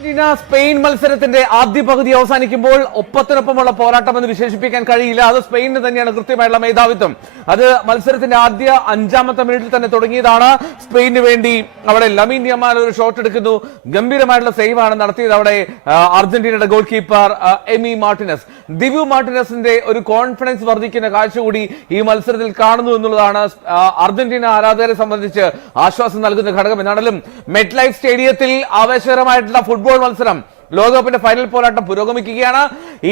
Spain മത്സരത്തിന്റെ ആദ്യ പകുതി അവസാനിക്കുമ്പോൾ ഒപ്പത്തിനൊപ്പമുള്ള പോരാട്ടം എന്ന് വിശേഷിപ്പിക്കാൻ കഴിയില്ല. അത് സ്പെയിനിന് തന്നെയാണ് കൃത്യമായിട്ടുള്ള മേധാവിത്വം. അത് മത്സരത്തിന്റെ ആദ്യ 5-ാമത്തെ മിനിറ്റിൽ തന്നെ തുടങ്ങിയതാണ്. സ്പെയിനിന് വേണ്ടി അവിടെ ലമീൻ യമാൽ ഒരു ഷോട്ട് എടുക്കുന്നു. ഗംഭീരമായിട്ടുള്ള സേവ് ആണ് നടത്തിയത് അവിടെ അർജന്റീനയുടെ goalkeeper Emi Martinez. Dibu മാർട്ടിനസിന്റെ ഒരു കോൺഫിഡൻസ് വർദ്ധിക്കുന്ന കാഴ്ച കൂടി ഈ മത്സരത്തിൽ കാണുന്നു എന്നുള്ളതാണ് അർജന്റീന ആരാധകരെ സംബന്ധിച്ച് ആശ്വാസം നൽകുന്ന ഘടകം. എന്നാലും മെറ്റ് ലൈഫ് സ്റ്റേഡിയത്തിൽ ആവേശകരമായിട്ടുള്ള ഫുട്ബോൾ മത്സരം, ലോകകപ്പിന്റെ ഫൈനൽ പോരാട്ടം പുരോഗമിക്കുകയാണ്.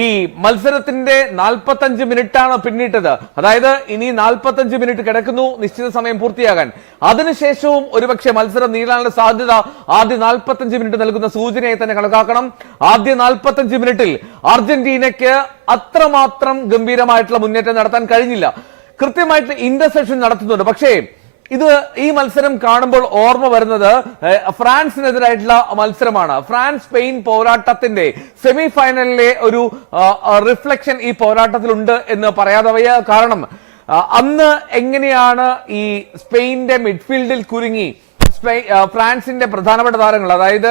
ഈ മത്സരത്തിന്റെ 45 മിനിറ്റാണ് പിന്നിട്ടത്. അതായത് ഇനി 45 മിനിറ്റ് കിടക്കുന്നു നിശ്ചിത സമയം പൂർത്തിയാകാൻ. അതിനുശേഷവും ഒരുപക്ഷെ മത്സരം നീളാനുള്ള സാധ്യത ആദ്യ 45 മിനിറ്റ് നൽകുന്ന സൂചനയായി തന്നെ കണക്കാക്കണം. ആദ്യ 45 മിനിറ്റിൽ അർജന്റീനയ്ക്ക് അത്രമാത്രം ഗംഭീരമായിട്ടുള്ള മുന്നേറ്റം നടത്താൻ കഴിഞ്ഞില്ല. കൃത്യമായിട്ട് ഇന്റർസെപ്ഷൻ നടത്തുന്നുണ്ട്. പക്ഷേ ഈ മത്സരം കാണുമ്പോൾ ഓർമ്മ വരുന്നത് ഫ്രാൻസിനെതിരായിട്ടുള്ള മത്സരമാണ്. ഫ്രാൻസ് സ്പെയിൻ പോരാട്ടത്തിന്റെ സെമി ഫൈനലിലെ ഒരു റിഫ്ലക്ഷൻ ഈ പോരാട്ടത്തിലുണ്ട് എന്ന് പറയാതെ വയ്യ. കാരണം അന്ന് എങ്ങനെയാണ് ഈ സ്പെയിന്റെ മിഡ്ഫീൽഡിൽ കുരുങ്ങി ഫ്രാൻസിന്റെ പ്രധാനപ്പെട്ട താരങ്ങൾ, അതായത്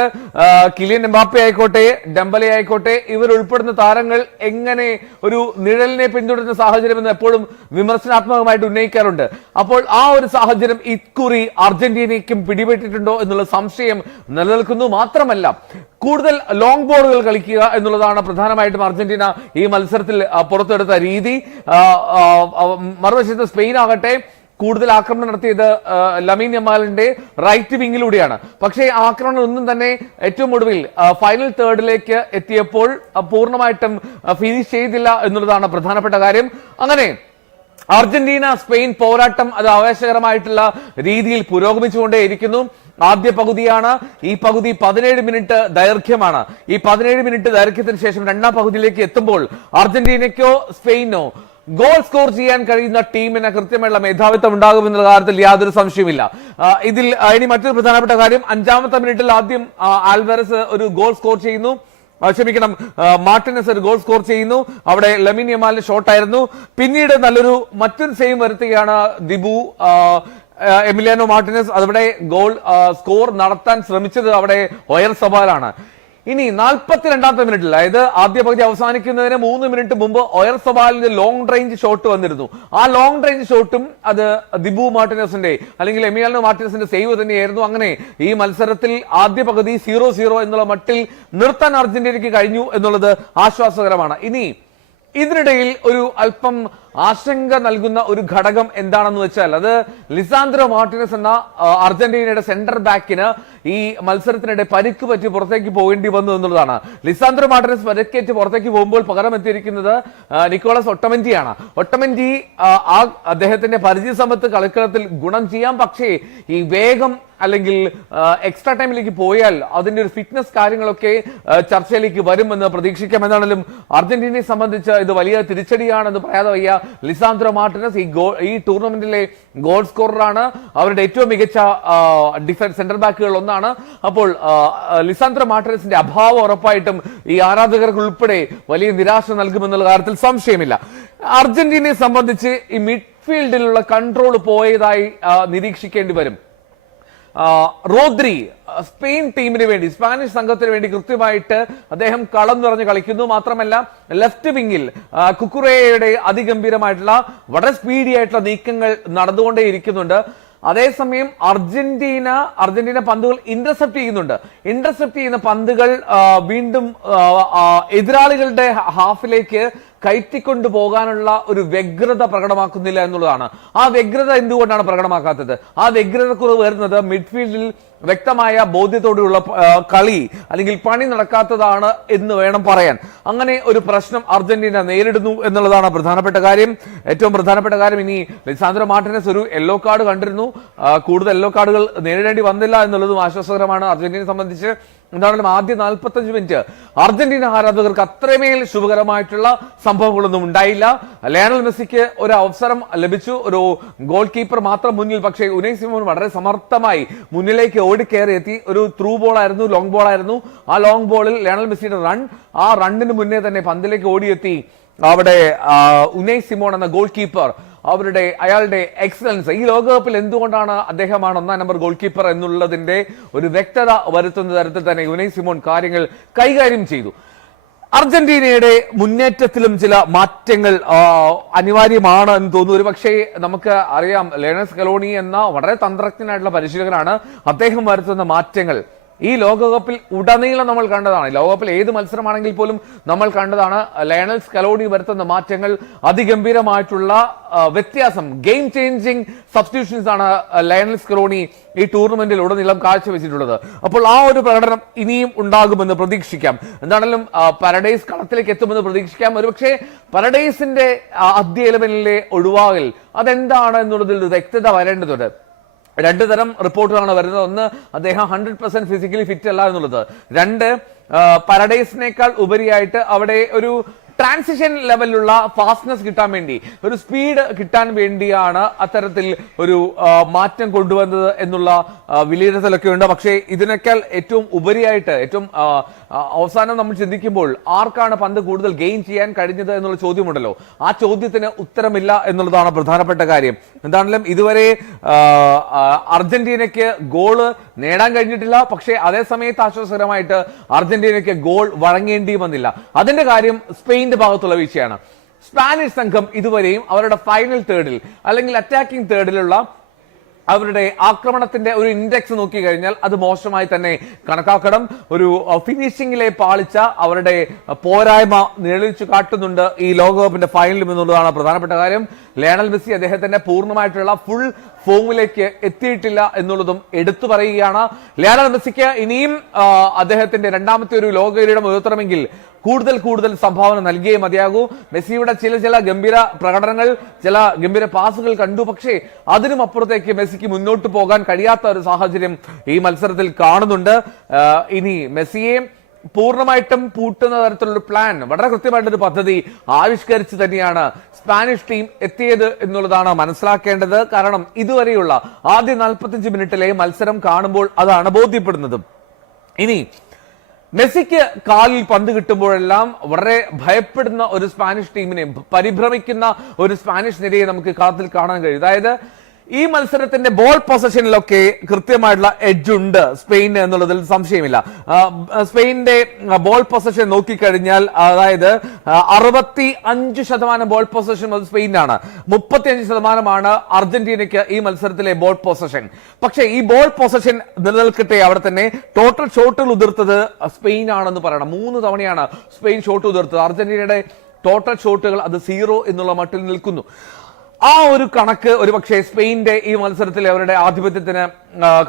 കിലിയൻ എംബാപ്പെ ആയിക്കോട്ടെ, ഡെംബലെ ആയിക്കോട്ടെ, ഇവർ ഉൾപ്പെടുന്ന താരങ്ങൾ എങ്ങനെ ഒരു നിഴലിനെ പിന്തുടരുന്ന സാഹചര്യം എന്ന് എപ്പോഴും വിമർശനാത്മകമായിട്ട് ഉന്നയിക്കാറുണ്ട്. അപ്പോൾ ആ ഒരു സാഹചര്യം ഇക്കുറി അർജന്റീനയ്ക്കും പിടിപെട്ടിട്ടുണ്ടോ എന്നുള്ള സംശയം നിലനിൽക്കുന്നു. മാത്രമല്ല കൂടുതൽ ലോങ് ബോളുകൾ കളിക്കുക എന്നുള്ളതാണ് പ്രധാനമായിട്ടും അർജന്റീന ഈ മത്സരത്തിൽ പുറത്തെടുത്ത രീതി. മറുവശത്ത് സ്പെയിൻ ആകട്ടെ കൂടുതൽ ആക്രമണം നടത്തിയത് ലമീൻ യമാലിന്റെ റൈറ്റ് വിങ്ങിലൂടെയാണ്. പക്ഷേ ആക്രമണം ഒന്നും തന്നെ ഏറ്റവും ഒടുവിൽ ഫൈനൽ തേർഡിലേക്ക് എത്തിയപ്പോൾ പൂർണ്ണമായിട്ടും ഫിനിഷ് ചെയ്തില്ല എന്നുള്ളതാണ് പ്രധാനപ്പെട്ട കാര്യം. അങ്ങനെ അർജന്റീന സ്പെയിൻ പോരാട്ടം അത് ആവേശകരമായിട്ടുള്ള രീതിയിൽ പുരോഗമിച്ചുകൊണ്ടേയിരിക്കുന്നു. ആദ്യ പകുതിയാണ്. ഈ പകുതി 17 മിനിറ്റ് ദൈർഘ്യമാണ്. ഈ 17 മിനിറ്റ് ദൈർഘ്യത്തിന് ശേഷം രണ്ടാം പകുതിയിലേക്ക് എത്തുമ്പോൾ അർജന്റീനയ്ക്കോ സ്പെയിനോ ഗോൾ സ്കോർ ചെയ്യാൻ കഴിയുന്ന ടീമിന് കൃത്യമായുള്ള മേധാവിത്വം ഉണ്ടാകുമെന്നുള്ള കാര്യത്തിൽ യാതൊരു സംശയമില്ല. ഇതിൽ ഇനി മറ്റൊരു പ്രധാനപ്പെട്ട കാര്യം, 5-ാമത്തെ മിനിറ്റിൽ ആദ്യം ആൽവാരസ് ഒരു ഗോൾ സ്കോർ ചെയ്യുന്നു. മാർട്ടിനസ് ഒരു ഗോൾ സ്കോർ ചെയ്യുന്നു. അവിടെ ലമീൻ യമാലിന്റെ ഷോട്ടായിരുന്നു. പിന്നീട് മറ്റൊരു സേവ് വരുത്തുകയാണ് ദിബു. എമിലിയാനോ മാർട്ടിനസ് അതവിടെ ഗോൾ സ്കോർ നടത്താൻ ശ്രമിച്ചത് അവിടെ ഒയർ സബാലാണ്. ഇനി 42-ാമത്തെ മിനിറ്റിൽ, അതായത് ആദ്യ പകുതി അവസാനിക്കുന്നതിന് 3 മിനിറ്റ് മുമ്പ് ഒയർ സബാലിന്റെ ലോങ് റേഞ്ച് ഷോട്ട് വന്നിരുന്നു. ആ ലോങ് റേഞ്ച് ഷോട്ടും അത് ദിബു മാർട്ടിനസിന്റെ അല്ലെങ്കിൽ എമിലിയാനോ മാർട്ടിനസിന്റെ സേവ് തന്നെയായിരുന്നു. അങ്ങനെ ഈ മത്സരത്തിൽ ആദ്യ പകുതി 0-0 എന്നുള്ള മട്ടിൽ നിർത്താൻ അർജന്റീനയ്ക്ക് കഴിഞ്ഞു എന്നുള്ളത് ആശ്വാസകരമാണ്. ഇനി ഇതിനിടയിൽ ഒരു അല്പം ആശങ്ക നൽകുന്ന ഒരു ഘടകം എന്താണെന്ന് വെച്ചാൽ അത് ലിസാൻഡ്രോ മാർട്ടിനസ് എന്ന അർജന്റീനയുടെ സെന്റർ ബാക്കിന് ഈ മത്സരത്തിനിടെ പരിക്ക് പറ്റി പുറത്തേക്ക് പോകേണ്ടി വന്നു എന്നുള്ളതാണ്. ലിസാൻഡ്രോ മാർട്ടിനസ് പരിക്കേറ്റ് പുറത്തേക്ക് പോകുമ്പോൾ പകരം എത്തിയിരിക്കുന്നത് നിക്കോളസ് ഒട്ടമെന്റിയാണ്. ഒട്ടമെന്റി അദ്ദേഹത്തിന്റെ പരിചയസമ്പത്ത് കളിക്കളത്തിൽ ഗുണം ചെയ്യാം. പക്ഷേ ഈ വേഗം അല്ലെങ്കിൽ എക്സ്ട്രാ ടൈമിലേക്ക് പോയാൽ അതിന്റെ ഒരു ഫിറ്റ്നസ് കാര്യങ്ങളൊക്കെ ചർച്ചയിലേക്ക് വരുമെന്ന് പ്രതീക്ഷിക്കാം. എന്നാണെങ്കിലും അർജന്റീനയെ സംബന്ധിച്ച് ഇത് വലിയ തിരിച്ചടിയാണെന്ന് പറയാതെ വയ്യ. ലിസാൻഡ്രോ മാർട്ടിനസ് ഈ ടൂർണമെന്റിലെ ഗോൾ സ്കോററാണ്. അവരുടെ ഏറ്റവും മികച്ച ഡിഫൻസ് സെന്റർ ബാക്കുകൾ ഒന്നാണ്. അപ്പോൾ ലിസാൻഡ്രോ മാർട്ടിനസിന്റെ അഭാവം ഉറപ്പായിട്ടും ഈ ആരാധകർക്ക് ഉൾപ്പെടെ വലിയ നിരാശ നൽകുമെന്നുള്ള കാര്യത്തിൽ സംശയമില്ല. അർജന്റീനയെ സംബന്ധിച്ച് ഈ മിഡ്ഫീൽഡിലുള്ള കൺട്രോൾ പോയതായി നിരീക്ഷിക്കേണ്ടി വരും. റോദ്രി സ്പെയിൻ ടീമിന് വേണ്ടി, സ്പാനിഷ് സംഘത്തിന് വേണ്ടി കൃത്യമായിട്ട് അദ്ദേഹം കളം നിറഞ്ഞ് കളിക്കുന്നു. മാത്രമല്ല ലെഫ്റ്റ് വിങ്ങിൽ കുക്കുറേയുടെ അതിഗംഭീരമായിട്ടുള്ള വളരെ സ്പീഡി ആയിട്ടുള്ള നീക്കങ്ങൾ നടന്നുകൊണ്ടേയിരിക്കുന്നുണ്ട്. അതേസമയം അർജന്റീന പന്തുകൾ ഇന്റർസെപ്റ്റ് ചെയ്യുന്നുണ്ട്. ഇന്റർസെപ്റ്റ് ചെയ്യുന്ന പന്തുകൾ വീണ്ടും എതിരാളികളുടെ ഹാഫിലേക്ക് കയറ്റിക്കൊണ്ടു പോകാനുള്ള ഒരു വ്യഗ്രത പ്രകടമാക്കുന്നില്ല എന്നുള്ളതാണ്. ആ വ്യഗ്രത എന്തുകൊണ്ടാണ് പ്രകടമാക്കാത്തത്? ആ വ്യഗ്രത കുറവ് വരുന്നത് മിഡ്ഫീൽഡിൽ വ്യക്തമായ ബോധ്യത്തോടെയുള്ള കളി അല്ലെങ്കിൽ പണി നടക്കാത്തതാണ് എന്ന് വേണം പറയാൻ. അങ്ങനെ ഒരു പ്രശ്നം അർജന്റീന നേരിടുന്നു എന്നുള്ളതാണ് പ്രധാനപ്പെട്ട കാര്യം. ഏറ്റവും പ്രധാനപ്പെട്ട കാര്യം, ഇനി ലിസാൻഡ്രോ മാർട്ടിനസ് ഒരു യെല്ലോ കാർഡ് കണ്ടിരുന്നു. കൂടുതൽ യെല്ലോ കാർഡുകൾ നേരിടേണ്ടി വന്നില്ല എന്നുള്ളതും ആശ്വാസകരമാണ് അർജന്റീനയെ സംബന്ധിച്ച്. എന്താണെങ്കിലും ആദ്യ 45 മിനിറ്റ് അർജന്റീന ആരാധകർക്ക് അത്രമേൽ ശുഭകരമായിട്ടുള്ള സംഭവങ്ങളൊന്നും ഉണ്ടായില്ല. ലയണൽ മെസ്സിക്ക് ഒരു അവസരം ലഭിച്ചു, ഒരു ഗോൾ കീപ്പർ മാത്രം മുന്നിൽ. പക്ഷേ ഉനൈ സിമോൺ വളരെ സമർത്ഥമായി മുന്നിലേക്ക് ഓടിക്കയറി എത്തി. ഒരു ത്രൂ ബോൾ ആയിരുന്നു, ലോങ് ബോൾ ആയിരുന്നു. ആ ലോങ് ബോളിൽ ലയണൽ മെസ്സിയുടെ റണ്ണിന് മുന്നേ തന്നെ പന്തിലേക്ക് ഓടിയെത്തി അവിടെ ഉനൈ സിമോൺ എന്ന ഗോൾ കീപ്പർ അയാളുടെ എക്സലൻസ്, ഈ ലോകകപ്പിൽ എന്തുകൊണ്ടാണ് അദ്ദേഹമാണ് 1-ാം നമ്പർ ഗോൾ കീപ്പർ എന്നുള്ളതിന്റെ ഒരു വ്യക്തത വരുത്തുന്ന തരത്തിൽ തന്നെ യുനൈ സിമോൺ കാര്യങ്ങൾ കൈകാര്യം ചെയ്തു. അർജന്റീനയുടെ മുന്നേറ്റത്തിലും ചില മാറ്റങ്ങൾ അനിവാര്യമാണ് എന്ന് തോന്നുന്നു. ഒരു പക്ഷേ നമുക്ക് അറിയാം, ലയണൽ സ്കലോണി എന്ന വളരെ തന്ത്രജ്ഞനായിട്ടുള്ള പരിശീലകനാണ്. അദ്ദേഹം വരുത്തുന്ന മാറ്റങ്ങൾ ഈ ലോകകപ്പിൽ ഉടനീളം നമ്മൾ കണ്ടതാണ്. ലോകകപ്പിൽ ഏത് മത്സരമാണെങ്കിൽ പോലും നമ്മൾ കണ്ടതാണ്. ലയണൽ സ്കലോണി വരുത്തുന്ന മാറ്റങ്ങൾ അതിഗംഭീരമായിട്ടുള്ള വ്യത്യാസം, ഗെയിം ചേഞ്ചിങ് സബ്സ്റ്റിറ്റ്യൂഷൻസ് ആണ് ലയണൽ സ്കലോണി ഈ ടൂർണമെന്റിൽ ഉടനീളം കാഴ്ചവെച്ചിട്ടുള്ളത്. അപ്പോൾ ആ ഒരു പ്രകടനം ഇനിയും ഉണ്ടാകുമെന്ന് പ്രതീക്ഷിക്കാം. എന്താണെങ്കിലും പാരഡൈസ് കളത്തിലേക്ക് എത്തുമെന്ന് പ്രതീക്ഷിക്കാം. ഒരുപക്ഷെ പാരഡൈസിന്റെ ആദ്യ ഇലവനിലെ ഒഴിവാകൽ അതെന്താണ് എന്നുള്ളതിൽ വ്യക്തത വരേണ്ടതുണ്ട്. രണ്ട് തരം റിപ്പോർട്ടുകളാണ് വരുന്നത്. ഒന്ന്, അദ്ദേഹം 100% ഫിസിക്കലി ഫിറ്റ് അല്ല എന്നുള്ളത്. രണ്ട്, പാരഡൈസിനേക്കാൾ ഉപരിയായിട്ട് അവിടെ ഒരു ട്രാൻസിഷൻ ലെവലിലുള്ള ഫാസ്റ്റ്നെസ് കിട്ടാൻ വേണ്ടി, ഒരു സ്പീഡ് കിട്ടാൻ വേണ്ടിയാണ് അത്തരത്തിൽ ഒരു മാറ്റം കൊണ്ടുവന്നത് എന്നുള്ള വിലയിരുത്തലൊക്കെ ഉണ്ട്. പക്ഷേ ഇതിനേക്കാൾ ഏറ്റവും ഉപരിയായിട്ട്, ഏറ്റവും അവസാനം നമ്മൾ ചിന്തിക്കുമ്പോൾ ആർക്കാണ് പന്ത് കൂടുതൽ ഗെയിൻ ചെയ്യാൻ കഴിഞ്ഞത് എന്നുള്ള ചോദ്യമുണ്ടല്ലോ, ആ ചോദ്യത്തിന് ഉത്തരമില്ല എന്നുള്ളതാണ് പ്രധാനപ്പെട്ട കാര്യം. എന്താണെങ്കിലും ഇതുവരെ അർജന്റീനയ്ക്ക് ഗോള് നേടാൻ കഴിഞ്ഞിട്ടില്ല. പക്ഷേ അതേ സമയത്ത് ആശ്വാസകരമായിട്ട് അർജന്റീനയ്ക്ക് ഗോൾ വഴങ്ങേണ്ടി വന്നില്ല. അതിന്റെ കാര്യം സ്പെയിന്റെ ഭാഗത്തുള്ള വീഴ്ചയാണ്. സ്പാനിഷ് സംഘം ഇതുവരെയും അവരുടെ ഫൈനൽ തേർഡിൽ അല്ലെങ്കിൽ അറ്റാക്കിംഗ് തേർഡിലുള്ള അവരുടെ ആക്രമണത്തിന്റെ ഒരു ഇൻഡെക്സ് നോക്കി കഴിഞ്ഞാൽ അത് മോശമായി തന്നെ കണക്കാക്കണം. ഒരു ഫിനിഷിംഗിലെ പാളിച്ച അവരുടെ പോരായ്മ നിഴലിച്ചു കാട്ടുന്നുണ്ട് ഈ ലോകകപ്പിന്റെ ഫൈനലും എന്നുള്ളതാണ് പ്രധാനപ്പെട്ട കാര്യം. ലയണൽ മെസ്സി അദ്ദേഹത്തിന്റെ പൂർണ്ണമായിട്ടുള്ള ഫുൾ ഫോമിലേക്ക് എത്തിയിട്ടില്ല എന്നുള്ളതും എടുത്തു പറയുകയാണ്. ലയണൽ മെസ്സിക്ക് ഇനിയും അദ്ദേഹത്തിന്റെ രണ്ടാമത്തെ ഒരു ലോക കിരീടം ഉയർത്തണമെങ്കിൽ കൂടുതൽ സംഭാവന നൽകിയേ മതിയാകൂ. മെസ്സിയുടെ ചില ഗംഭീര പ്രകടനങ്ങൾ, ചില ഗംഭീര പാസുകൾ കണ്ടു. പക്ഷേ അതിനും അപ്പുറത്തേക്ക് മെസ്സിക്ക് മുന്നോട്ട് പോകാൻ കഴിയാത്ത ഒരു സാഹചര്യം ഈ മത്സരത്തിൽ കാണുന്നുണ്ട്. ഇനി മെസ്സിയെ പൂർണ്ണമായിട്ടും പൂട്ടുന്ന തരത്തിലുള്ള പ്ലാൻ, വളരെ കൃത്യമായിട്ടൊരു പദ്ധതി ആവിഷ്കരിച്ച് തന്നെയാണ് സ്പാനിഷ് ടീം എത്തിയത് എന്നുള്ളതാണ് മനസ്സിലാക്കേണ്ടത്. കാരണം ഇതുവരെയുള്ള ആദ്യ 45 മിനിറ്റിലെ മത്സരം കാണുമ്പോൾ അതാണ് ബോധ്യപ്പെടുന്നത്. ഇനി മെസ്സിക്ക് കാലിൽ പന്ത് കിട്ടുമ്പോഴെല്ലാം വളരെ ഭയപ്പെടുന്ന ഒരു സ്പാനിഷ് ടീമിനെ, പരിഭ്രമിക്കുന്ന ഒരു സ്പാനിഷ് നിരയെ നമുക്ക് കളത്തിൽ കാണാൻ കഴിയും. അതായത് ഈ മത്സരത്തിന്റെ ബോൾ പൊസഷനിലൊക്കെ കൃത്യമായിട്ടുള്ള എഡ്ജ് ഉണ്ട് സ്പെയിന് എന്നുള്ളതിൽ സംശയമില്ല. സ്പെയിനിന്റെ ബോൾ പൊസഷൻ നോക്കിക്കഴിഞ്ഞാൽ, അതായത് 65% ബോൾ പൊസഷൻ അത് സ്പെയിനാണ്, 35% അർജന്റീനയ്ക്ക് ഈ മത്സരത്തിലെ ബോൾ പൊസഷൻ. പക്ഷേ ഈ ബോൾ പൊസഷൻ നിലനിൽക്കട്ടെ അവിടെ തന്നെ, ടോട്ടൽ ഷോട്ടുകൾ ഉതിർത്തത് സ്പെയിൻ ആണെന്ന് പറയണം. 3 തവണയാണ് സ്പെയിൻ ഷോട്ട് ഉതിർത്തത്. അർജന്റീനയുടെ ടോട്ടൽ ഷോട്ടുകൾ അത് 0 എന്നുള്ള മട്ടിൽ നിൽക്കുന്നു. ആ ഒരു കണക്ക് ഒരുപക്ഷെ സ്പെയിന്റെ ഈ മത്സരത്തിൽ അവരുടെ ആധിപത്യത്തിന്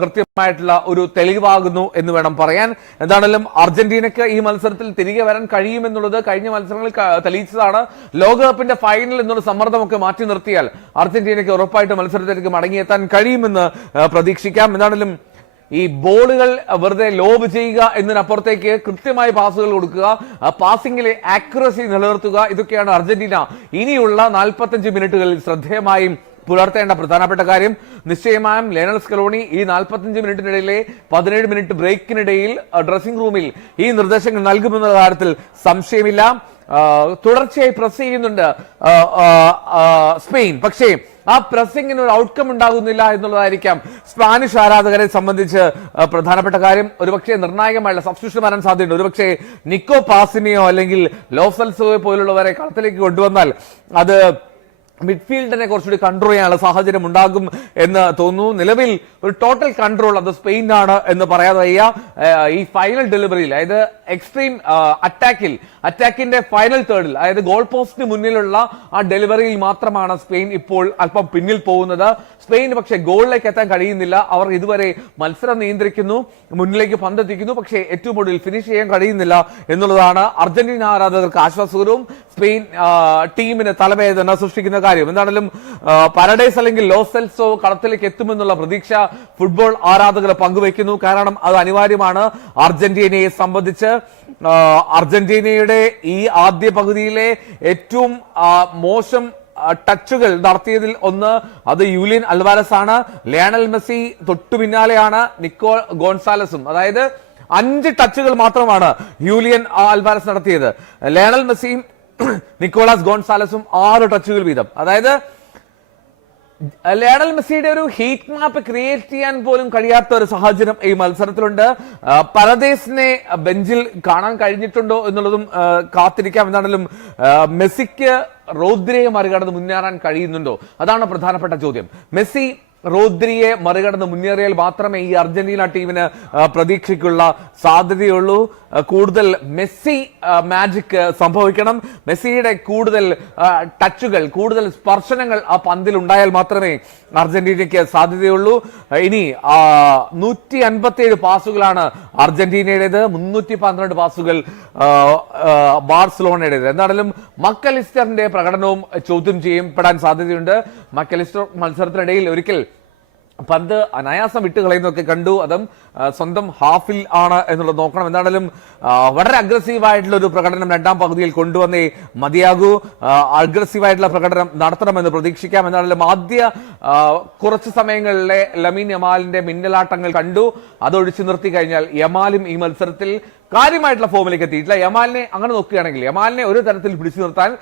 കൃത്യമായിട്ടുള്ള ഒരു തെളിവാകുന്നു എന്ന് വേണം പറയാൻ. എന്താണെങ്കിലും അർജന്റീനയ്ക്ക് ഈ മത്സരത്തിൽ തിരികെ വരാൻ കഴിയുമെന്നുള്ളത് കഴിഞ്ഞ മത്സരങ്ങളിൽ തെളിയിച്ചതാണ്. ലോകകപ്പിന്റെ ഫൈനൽ എന്നുള്ള സമ്മർദ്ദമൊക്കെ മാറ്റി നിർത്തിയാൽ അർജന്റീനയ്ക്ക് ഉറപ്പായിട്ട് മത്സരത്തിലേക്ക് മടങ്ങിയെത്താൻ കഴിയുമെന്ന് പ്രതീക്ഷിക്കാം. എന്താണെങ്കിലും ഈ ബോളുകൾ വെറുതെ ലോബ് ചെയ്യുക എന്നതിനപ്പുറത്തേക്ക് കൃത്യമായി പാസുകൾ കൊടുക്കുക, പാസിംഗിലെ ആക്യുറസി നിലനിർത്തുക, ഇതൊക്കെയാണ് അർജന്റീന ഇനിയുള്ള 45 മിനിറ്റുകളിൽ ശ്രദ്ധേയമായും പുലർത്തേണ്ട പ്രധാനപ്പെട്ട കാര്യം. നിശ്ചയമായും ലയണൽ സ്കലോണി ഈ 45 മിനിറ്റിനിടയിലെ 17 മിനിറ്റ് ബ്രേക്കിനിടയിൽ ഡ്രസ്സിംഗ് റൂമിൽ ഈ നിർദ്ദേശങ്ങൾ നൽകുമെന്ന കാര്യത്തിൽ സംശയമില്ല. തുടർച്ചയായി പ്രസ് ചെയ്യുന്നുണ്ട് സ്പെയിൻ. പക്ഷേ ആ പ്രസിംഗിന് ഒരു ഔട്ട്കം ഉണ്ടാകുന്നില്ല എന്നുള്ളതായിരിക്കാം സ്പാനിഷ് ആരാധകരെ സംബന്ധിച്ച് പ്രധാനപ്പെട്ട കാര്യം. ഒരുപക്ഷെ നിർണായകമായുള്ള സബ്സ്റ്റിറ്റ്യൂഷൻ വരാൻ സാധ്യതയുണ്ട്. ഒരുപക്ഷെ നിക്കോ പാസിനെയോ അല്ലെങ്കിൽ ലോസൽസോയെ പോലുള്ളവരെ കളത്തിലേക്ക് കൊണ്ടുവന്നാൽ അത് മിഡ്ഫീൽഡിനെ കുറച്ചുകൂടി കൺട്രോൾ ചെയ്യാനുള്ള സാഹചര്യം ഉണ്ടാകും എന്ന് തോന്നുന്നു. നിലവിൽ ഒരു ടോട്ടൽ കൺട്രോൾ അത് സ്പെയിനാണ് എന്ന് പറയാതെ വയ്യ. ഈ ഫൈനൽ ഡെലിവറിയിൽ, അതായത് എക്സ്ട്രീം അറ്റാക്കിന്റെ ഫൈനൽ തേർഡിൽ, അതായത് ഗോൾ പോസ്റ്റിന് മുന്നിലുള്ള ആ ഡെലിവറിയിൽ മാത്രമാണ് സ്പെയിൻ ഇപ്പോൾ അല്പം പിന്നിൽ പോകുന്നത്. സ്പെയിൻ പക്ഷേ ഗോളിലേക്ക് എത്താൻ കഴിയുന്നില്ല. അവർ ഇതുവരെ മത്സരം നിയന്ത്രിക്കുന്നു, മുന്നിലേക്ക് പന്തെത്തിക്കുന്നു, പക്ഷേ ഏറ്റവും ഒടുവിൽ ഫിനിഷ് ചെയ്യാൻ കഴിയുന്നില്ല എന്നുള്ളതാണ് അർജന്റീന ആരാധകർക്ക് ആശ്വാസകരവും സ്പെയിൻ ടീമിന് തലവേദന സൃഷ്ടിക്കുന്ന കാര്യം. എന്താണെങ്കിലും പാരഡൈസ് അല്ലെങ്കിൽ ലോസെൽസോ കളത്തിലേക്ക് എത്തുമെന്നുള്ള പ്രതീക്ഷ ഫുട്ബോൾ ആരാധകർ പങ്കുവയ്ക്കുന്നു. കാരണം അത് അനിവാര്യമാണ് അർജന്റീനയെ സംബന്ധിച്ച്. അർജന്റീനയുടെ ഈ ആദ്യ പകുതിയിലെ ഏറ്റവും മോശം ടച്ചുകൾ നടത്തിയതിൽ ഒന്ന് അത് യൂലിയൻ അൽവാരസ് ആണ്. ലയണൽ മെസ്സി തൊട്ടു പിന്നാലെയാണ് നിക്കോ ഗോൺസാലസും. അതായത് 5 ടച്ചുകൾ മാത്രമാണ് യൂലിയൻ അൽവാരസ് നടത്തിയത്. ലയണൽ മെസ്സിയും നിക്കോളാസ് ഗോൺസാലസും 6 ടച്ചുകൾ വീതം. അതായത് ലയണൽ മെസ്സിയുടെ ഒരു ഹീറ്റ് മാപ്പ് ക്രിയേറ്റ് ചെയ്യാൻ പോലും കഴിയാത്ത ഒരു സാഹചര്യം ഈ മത്സരത്തിലുണ്ട്. പരദേശിനെ ബെഞ്ചിൽ കാണാൻ കഴിഞ്ഞിട്ടുണ്ടോ എന്നുള്ളതും കാത്തിരിക്കാം. എന്താണെങ്കിലും മെസ്സിക്ക് റോദ്രിയെ മറികടന്ന് മുന്നേറാൻ കഴിയുന്നുണ്ടോ, അതാണ് പ്രധാനപ്പെട്ട ചോദ്യം. മെസ്സി റോദ്രിയെ മറികടന്ന് മുന്നേറിയാൽ മാത്രമേ ഈ അർജന്റീന ടീമിന് പ്രതീക്ഷയ്ക്കുള്ള സാധ്യതയുള്ളൂ. കൂടുതൽ മെസ്സി മാജിക് സംഭവിക്കണം. മെസ്സിയുടെ കൂടുതൽ ടച്ചുകൾ, കൂടുതൽ സ്പർശനങ്ങൾ ആ പന്തിൽ ഉണ്ടായാൽ മാത്രമേ അർജന്റീനയ്ക്ക് സാധ്യതയുള്ളൂ. ഇനി 157 പാസുകളാണ് അർജന്റീനയുടേത്, 312 പാസുകൾ ബാർസലോണയുടേത്. എന്താണെങ്കിലും മക്കലിസ്റ്ററിന്റെ പ്രകടനവും ചോദ്യം ചെയ്യപ്പെടാൻ സാധ്യതയുണ്ട്. മക്കലിസ്റ്റർ മത്സരത്തിനിടയിൽ ഒരിക്കൽ പന്ത് അനായാസം വിട്ടുകളയുന്നതൊക്കെ കണ്ടു. അതും സ്വന്തം ഹാഫിൽ ആണ് എന്നുള്ളത് നോക്കണം. എന്താണെങ്കിലും വളരെ അഗ്രസീവായിട്ടുള്ള ഒരു പ്രകടനം രണ്ടാം പകുതിയിൽ കൊണ്ടുവന്നേ മതിയാകൂ. അഗ്രസീവായിട്ടുള്ള പ്രകടനം നടത്തണമെന്ന് പ്രതീക്ഷിക്കാം. എന്നാണെങ്കിലും ആദ്യ കുറച്ച് സമയങ്ങളിലെ ലമീൻ യമാലിന്റെ മിന്നലാട്ടങ്ങൾ കണ്ടു. അതൊഴിച്ചു നിർത്തി കഴിഞ്ഞാൽ യമാലും ഈ മത്സരത്തിൽ കാര്യമായിട്ടുള്ള ഫോമിലേക്ക് എത്തിയിട്ടില്ല. യമാലിനെ അങ്ങനെ നോക്കുകയാണെങ്കിൽ യമാലിനെ ഒരു തരത്തിൽ പിടിച്ചു നിർത്താൻ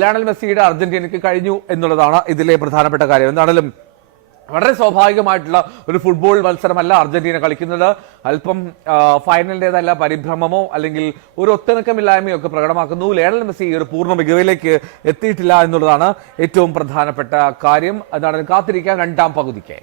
ലയണൽ മെസ്സിയുടെ അർജന്റീനയ്ക്ക് കഴിഞ്ഞു എന്നുള്ളതാണ് ഇതിലെ പ്രധാനപ്പെട്ട കാര്യം. എന്താണെങ്കിലും വളരെ സ്വാഭാവികമായിട്ടുള്ള ഒരു ഫുട്ബോൾ മത്സരമല്ല അർജന്റീന കളിക്കുന്നത്. അല്പം ഫൈനലിൻ്റെതല്ല പരിഭ്രമമോ അല്ലെങ്കിൽ ഒരു ഒത്തിണക്കമില്ലായ്മയോ ഒക്കെ പ്രകടമാക്കുന്നു. ലയണൽ മെസ്സി ഒരു പൂർണ്ണ മികവിലേക്ക് എത്തിയിട്ടില്ല എന്നുള്ളതാണ് ഏറ്റവും പ്രധാനപ്പെട്ട കാര്യം. അതാണ് കാത്തിരിക്കാൻ രണ്ടാം പകുതിക്ക്.